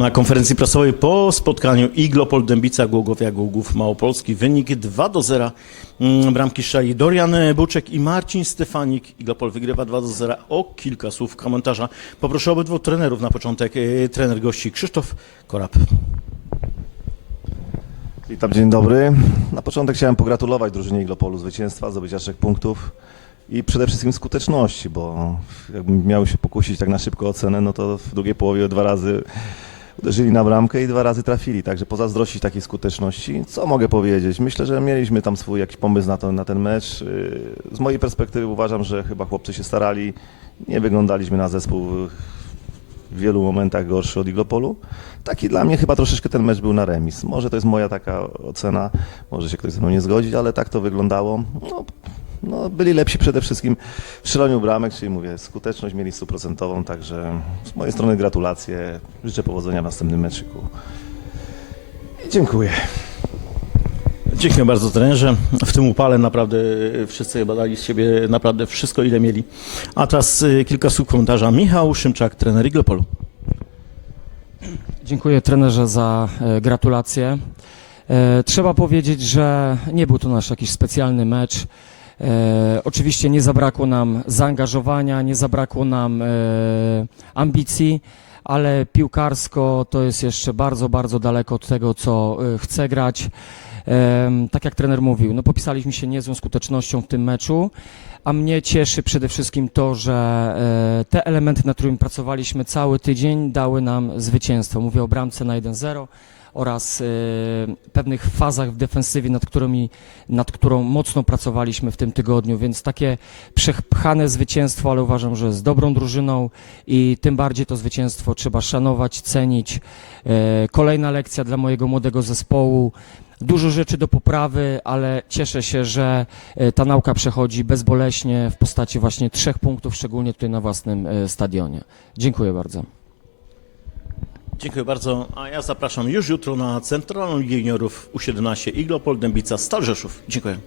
Na konferencji prasowej po spotkaniu Iglopol Dębica Głogowia Głogów Małopolski wynik 2 do 0. Mm, Bramki strzeli Dorian Buczek i Marcin Stefanik. Iglopol wygrywa 2 do 0. O kilka słów komentarza. Poproszę obydwu trenerów na początek. E, Trener gości Krzysztof Korab. Witam, dzień dobry. Na początek chciałem pogratulować drużynie Iglopolu zwycięstwa, zdobycia trzech punktów i przede wszystkim skuteczności, bo jakbym miał się pokusić tak na szybką ocenę, no to w drugiej połowie dwa razy uderzyli na bramkę i dwa razy trafili, także pozazdrościć takiej skuteczności. Co mogę powiedzieć? Myślę, że mieliśmy tam swój jakiś pomysł na, to, na ten mecz. Yy, Z mojej perspektywy uważam, że chyba chłopcy się starali, nie wyglądaliśmy na zespół w wielu momentach gorszy od Iglopolu. Taki dla mnie chyba troszeczkę ten mecz był na remis. Może to jest moja taka ocena, może się ktoś ze mną nie zgodzić, ale tak to wyglądało. No, no, byli lepsi przede wszystkim w strzelaniu bramek, czyli mówię, skuteczność mieli stuprocentową, także z mojej strony gratulacje. Życzę powodzenia w następnym meczyku. I dziękuję. Dziękuję bardzo trenerze. W tym upale naprawdę wszyscy badali z siebie naprawdę wszystko, ile mieli. A teraz e, kilka słów komentarza. Michał Szymczak, trener Iglopolu. Dziękuję trenerze za e, gratulacje. E, trzeba powiedzieć, że nie był to nasz jakiś specjalny mecz. E, oczywiście nie zabrakło nam zaangażowania, nie zabrakło nam e, ambicji, ale piłkarsko to jest jeszcze bardzo, bardzo daleko od tego, co e, chcę grać. Em, tak jak trener mówił, no popisaliśmy się niezłą skutecznością w tym meczu, a mnie cieszy przede wszystkim to, że e, te elementy, nad którymi pracowaliśmy cały tydzień, dały nam zwycięstwo. Mówię o bramce na 1-0 oraz e, pewnych fazach w defensywie, nad, którymi, nad którą mocno pracowaliśmy w tym tygodniu, więc takie przepchane zwycięstwo, ale uważam, że z dobrą drużyną i tym bardziej to zwycięstwo trzeba szanować, cenić. E, Kolejna lekcja dla mojego młodego zespołu. Dużo rzeczy do poprawy, ale cieszę się, że e, ta nauka przechodzi bezboleśnie w postaci właśnie trzech punktów, szczególnie tutaj na własnym stadionie. Dziękuję bardzo. Dziękuję bardzo. A ja zapraszam już jutro na Centralną Juniorów U17 Iglopol Dębica Stal Rzeszów. Dziękuję.